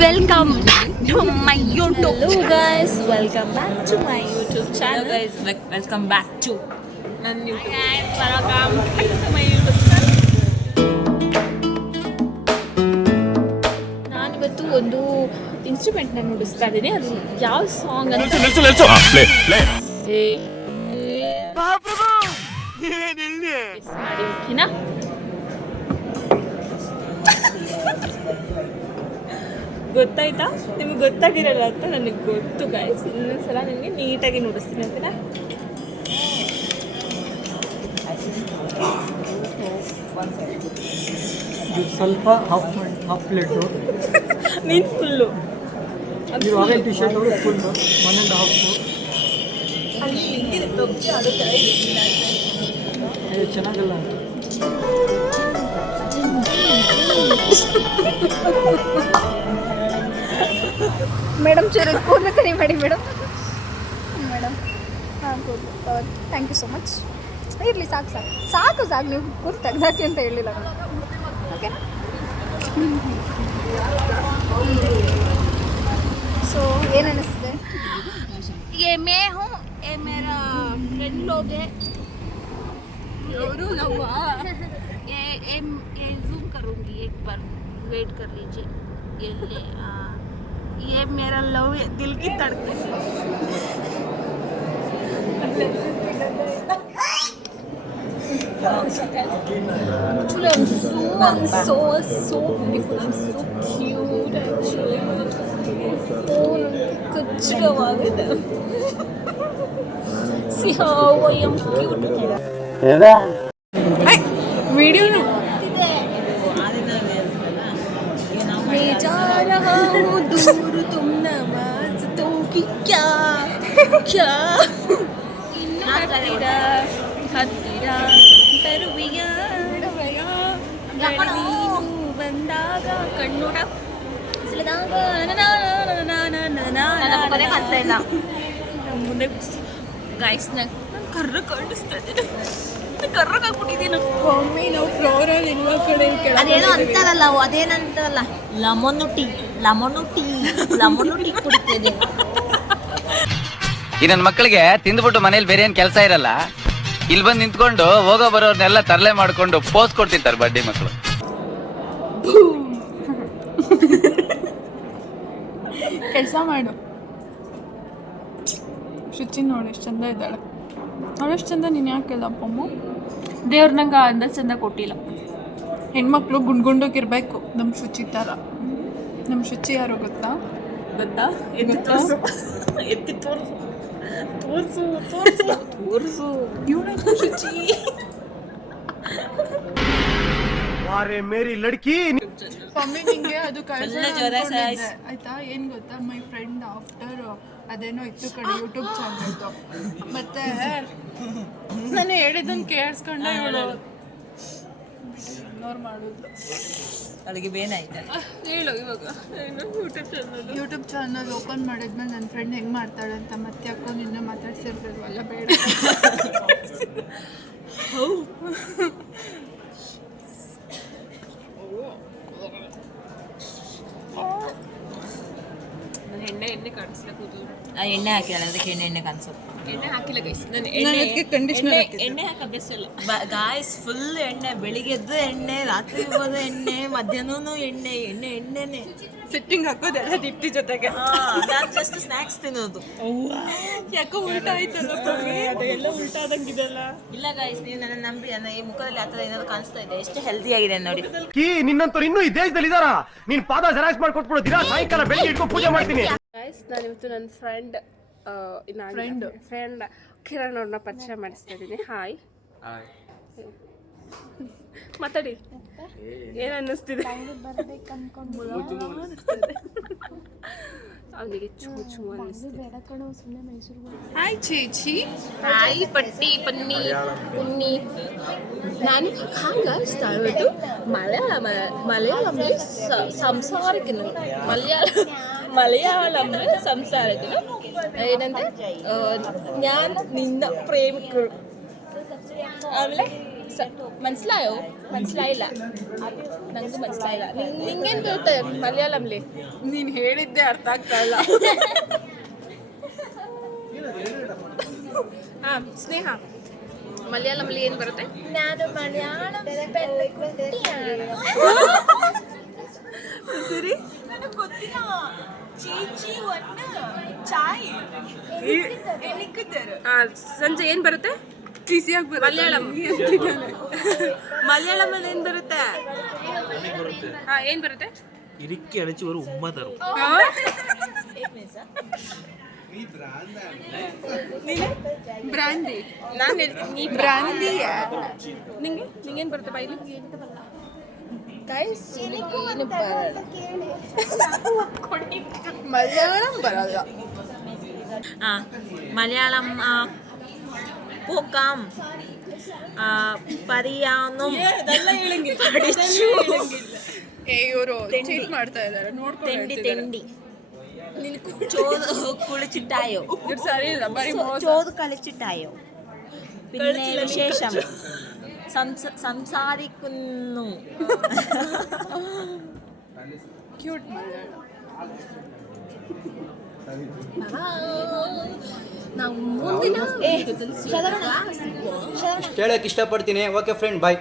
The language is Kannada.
Welcome back to my YouTube. Hello guys, welcome back to my YouTube channel. Hello guys, welcome back to ನನ್ನ YouTube. Hi guys, welcome to my YouTube channel. ನಾನಿವತ್ತು ಒಂದು ಇನ್ಸ್ಟ್ರೂಮೆಂಟ್ನ ನುಡಿಸ್ತಾ ಇದ್ದೀನಿ. ಅದು ಯಾವ ಸಾಂಗ್ ಅಂತ Guess ಮಾಡಿ, ಓಕೆನಾ? ಗೊತ್ತಾಯ್ತಾ? ನಿಮ್ಗೆ ಗೊತ್ತಾಗಿರಲ್ಲ ಅಂತ ನನಗೆ ಗೊತ್ತು ಗೈಸ್. ಇನ್ನೊಂದ್ಸಲ ನಿಮಗೆ ನೀಟಾಗಿ ನುಡಿಸ್ತೀನಿ ಓಕೆನಾ? ಸ್ವಲ್ಪ ಹಾಫ್ ಪ್ಲೇಟು ನೀನು ಫುಲ್ಲು ನೀವು ಆರೆಂಜ್ ಟಿ ಶರ್ಟ್ ಅವರು ಫುಲ್ 1.5 ಅಲ್ಲಿ ಹಿಂದಿನ ತೊಗ್ಗಿ ಅದು ಥರ ಇದು ಚೆನ್ನಾಗಲ್ಲ ಮೇಡಮ್ ಚೂರು ಕೂದಲು ಕಡಿ ಮಾಡಿ ಮೇಡಮ್ ಹಾಂ ಕೂದಲು ಥ್ಯಾಂಕ್ ಯು ಸೊ ಮಚ್. ಇರಲಿ ಸಾಕು ನೀವು ಕೂದಲು ತೆಗ್ದಾಕಿ ಅಂತ ಹೇಳಿಲ್ಲ ನಾನು. ಓಕೆ ಸೊ ಏನು ಅನ್ನಿಸ್ತಿದೆ? ये मैं हूँ, ये मेरा फ्रेंड लोग है. ये जूम करूँगी एक बार, वेट कर लीजिए. ये मेरा लव है, दिल की धड़कन. Actually, I'm so beautiful. I'm so cute. Actually, ಕಚ್ಚಗವಾಗಿದೆ. See how I am cute. ವಿಡಿಯೋನ मैं जा रहा हूँ दूर तुम नमाज तो कि क्या ಹತ್ತಿರ ತರುವಿಯ ನೀನು ಬಂದಾಗ ಕಣ್ಣುಡ ಮುಂದೆ ಗೈಸ್ ನಾನು ಕರ್ರ ಕಾಣಿಸ್ತಾ ಇದ್ದೀನಿ, ಕರ್ರಗಾಗ್ಬಿಟ್ಟಿದ್ದೀನಿ. ಮಮ್ಮಿ ನಾವು ಫ್ಲೋರಲ್ಲಿ ಇರುವ ಕಡೆ ಅದೇನೋ ಅಂತಾರಲ್ಲ, ಅದೇನಂತಾರಲ್ಲ, ಲೆಮನ್ ಟೀ ಕುಡಿತೇನೆ. ಈ ನನ್ನ ಮಕ್ಕಳಿಗೆ ತಿಂದ್ಬಿಟ್ಟು ಮನೇಲಿ ಬೇರೆ ಏನ್ ಕೆಲಸ ಇರಲ್ಲ, ಇಲ್ಲಿ ಬಂದು ನಿಂತ್ಕೊಂಡು ಹೋಗೋ ಬರೋರ್ನೆಲ್ಲ ತರಲೆ ಮಾಡ್ಕೊಂಡು ಪೋಸ್ ಕೊಡ್ತಿರ್ತಾರೆ ಬಡ್ಡಿ ಮಕ್ಕಳು. ಕೆಲಸ ಮಾಡು. ಶುಚಿ ನೋಡಿ ಎಷ್ಟು ಚಂದ ಇದ್ದಾಳೆ. ಅವಳಷ್ಟು ಚಂದ ನೀನು ಯಾಕೆ ಅಪ್ಪಮ್ಮ? ದೇವ್ರ ನಂಗೆ ಅಂದ ಚಂದ ಕೊಟ್ಟಿಲ್ಲ. ಹೆಣ್ಮಕ್ಳು ಗುಂಡೋಗಿರ್ಬೇಕು ನಮ್ಮ ಶುಚಿ ಥರ. ನಮ್ಮ ಶುಚಿ ಯಾರು ಗೊತ್ತಾ? ಎತ್ತಿ ತೋರಿಸು ಇವಳು ಶುಚಿ. ಮೇರಿ ಲಡ್ಕಿ ಮಮ್ಮಿ ನಿಂಗೆ ಅದು ಆಯ್ತಾ? ಏನು ಗೊತ್ತಾ, ಮೈ ಫ್ರೆಂಡ್ ಆಫ್ಟರ್ ಅದೇನೋ ಇತ್ತು ಕಡೆ ಯೂಟ್ಯೂಬ್ ಚಾನಲ್ದು. ಮತ್ತೆ ನಾನು ಹೇಳಿದ್ದನ್ನು ಕೇಳಿಸ್ಕೊಂಡೆ ಇವಳು ಇಗ್ನೋರ್ ಮಾಡೋದು. ಅವಳಿಗೆ ಬೇನಾಯ್ತಲ್ಲ. ಹೇಳು ಇವಾಗ ಯೂಟ್ಯೂಬ್ ಚಾನಲ್ ಓಪನ್ ಮಾಡಿದ್ಮೇಲೆ ನನ್ನ ಫ್ರೆಂಡ್ ಹೆಂಗೆ ಮಾಡ್ತಾಳೆ ಅಂತ ಮತ್ತೆ ಹಾಕೊಂಡು ನಿನ್ನ ಮಾತಾಡ್ಸಿರ್ಬೇಕಲ್ಲ, ಬೇಡ. ಎಣ್ಣೆ ಕಾಣಿಸ್ತಾ ಕೂತು ಎಣ್ಣೆ ಹಾಕಿಲ್ಲ, ಅದಕ್ಕೆ ಎಣ್ಣೆ ಕಾಣಿಸೋದು. ಎಣ್ಣೆ ಹಾಕಿಲ್ಲ ಗೈಸ್. ನಾನು ಎಣ್ಣೆ ಹಾಕಿ ಅಭ್ಯಾಸ ಇಲ್ಲ ಗಾಯ್ಸ್. ಫುಲ್ ಎಣ್ಣೆ, ಬೆಳಿಗ್ಗೆದ್ದು ಎಣ್ಣೆ, ರಾತ್ರಿ ಹೋದ ಎಣ್ಣೆ, ಮಧ್ಯಾಹ್ನನೂ ಎಣ್ಣೆನೆ. ಸೆಟ್ಟಿಂಗ್ ಹಾಕೋದೆಲ್ಲ ದಿಪ್ತಿ ಜೊತೆಗೆ. ನಾನು ಜಸ್ಟ್ ಸ್ನ್ಯಾಕ್ಸ್ ತಿನ್ನೋದು. ಯಾಕೋ ಉಲ್ಟಾ ಆಯ್ತಲ್ಲ ಅದೆಲ್ಲ ಉಲ್ಟಾದಂಗಿದೆಲ್ಲ. ಇಲ್ಲ ಗಾಯ್ಸ್, ನೀವು ನನ್ನ ನಂಬಿ, ನನ್ನ ಈ ಮುಖದಲ್ಲಿ ಆ ಥರ ಏನಾದ್ರು ಕಾಣಿಸ್ತಾ ಇದೆ. ಎಷ್ಟು ಹೆಲ್ದಿ ಆಗಿದೆ ನೋಡಿ. ನಿನ್ನಂತವ್ರು ಇನ್ನೂ ಈ ದೇಶದಲ್ಲಿ ಇದಾರ? ನೀನ್ ಪಾದ ಜೆರಾಕ್ಸ್ ಮಾಡ್ಕೊಟ್ಬಿಡು, ದಿನ ಸಾಯಂಕಾಲ ಬೆಳಿಗ್ಗೆ ಇಟ್ಕೊಂಡು ಪೂಜೆ ಮಾಡ್ತೀನಿ. ಗೈಸ್, ನಾನಿವತ್ತು ನನ್ನ ಫ್ರೆಂಡ್ ಕಿರಣ್ ಅವ್ರನ್ನ ಪರಿಚಯ ಮಾಡಿಸ್ತಾ ಇದ್ದೀನಿ. ಹಾಯ್ ಮಾತಾಡಿ. ಏನು ಅನ್ನಿಸ್ತಿದೆ? ಅವನಿಗೆ ಚೂ ಅನ್ನಿಸ್ತಿದೆ. ಹಾಯ್ ಚೇಚಿ. ಹಾಯ್ ಪಟ್ಟಿ ಪುನ್ನಿ. ನಾನು ಇವತ್ತು ಮಲಯಾಳಂಲಿ ಸಂಸಾರಕ್ಕಿನ മലയാളംല് സംസാരത്തിന് ಏನಂದ್ರೆ ഞാൻ നിന്ന പ്രേമിക്കു മനസ്സിലായോ? ಮನ್ಸಲಾಯಿಲ್ಲ ನಂಗೂ ಮನ್ಸಲಾಯಿಲ್ಲ. ನಿಂಗೇನು ಬರುತ್ತೆ ಮಲಯಾಳಂಲಿ? ನೀನು ಹೇಳಿದ್ದೆ ಅರ್ಥ ಆಗ್ತಾ ಇಲ್ಲ. ಹಾಂ ಸ್ನೇಹ, ಮಲಯಾಳಂಲಿ ಏನು ಬರುತ್ತೆ? ನಾನು ಮಲಯಾಳಂ ಸರಿ, ನನಗೆ ಗೊತ್ತಿಲ್ಲ. ಚೀಚಿ ಒನ್ನ ಚಾಯ್ ಎಲ್ಲಿಕ್ಕಿದ್ದಾರೆ. ಸಂಜೆ ಏನು ಬರುತ್ತೆ? ಈಸಿಯಾಗಿ ಮಲಯಾಳಂ. ಮಲಯಾಳಮಲ್ಲಿ ಏನು ಬರುತ್ತೆ? ಹಾಂ, ಏನು ಬರುತ್ತೆ? ഇരിക്കി അണിച്ച് ഒരു ഉമ്മ തരും. ಬ್ರ್ಯಾಂಡಿ. ನಾನು ಹೇಳ್ತೀನಿ, ನೀ ಬ್ರ್ಯಾಂಡಿ. ನಿಂಗೇನು ಬರುತ್ತೆ ಬಾಯಿಲಿ? ಮಲಯಾಳಂ ಬರಲ್ಲ. മലയാളം പോക്കാം ಪರಿಯಾಣಂ പഠിച്ചു. ಇವರು ಚೀಟ್ ಮಾಡ್ತಾ ಇದ್ದಾರೆ, തെണ്ടി ನೋಡ್ಕೊಂಡು തെണ്ടി ചോറ് കുളിച്ചിട്ടായോ? ಸರಿ ಇಲ್ಲ, ಬರೀ ചോറ് കളിച്ചിട്ടായോ? പിന്നെ വിശേഷം സംസാരിക്കുന്നു. ಕ್ಯೂಟ್ ಮಲಯಾಳಂ. ನಾವು ಮುಂದಿನ ಹೇಳಕ್ ಇಷ್ಟಪಡ್ತೀನಿ. ಓಕೆ ಫ್ರೆಂಡ್, ಬಾಯ್.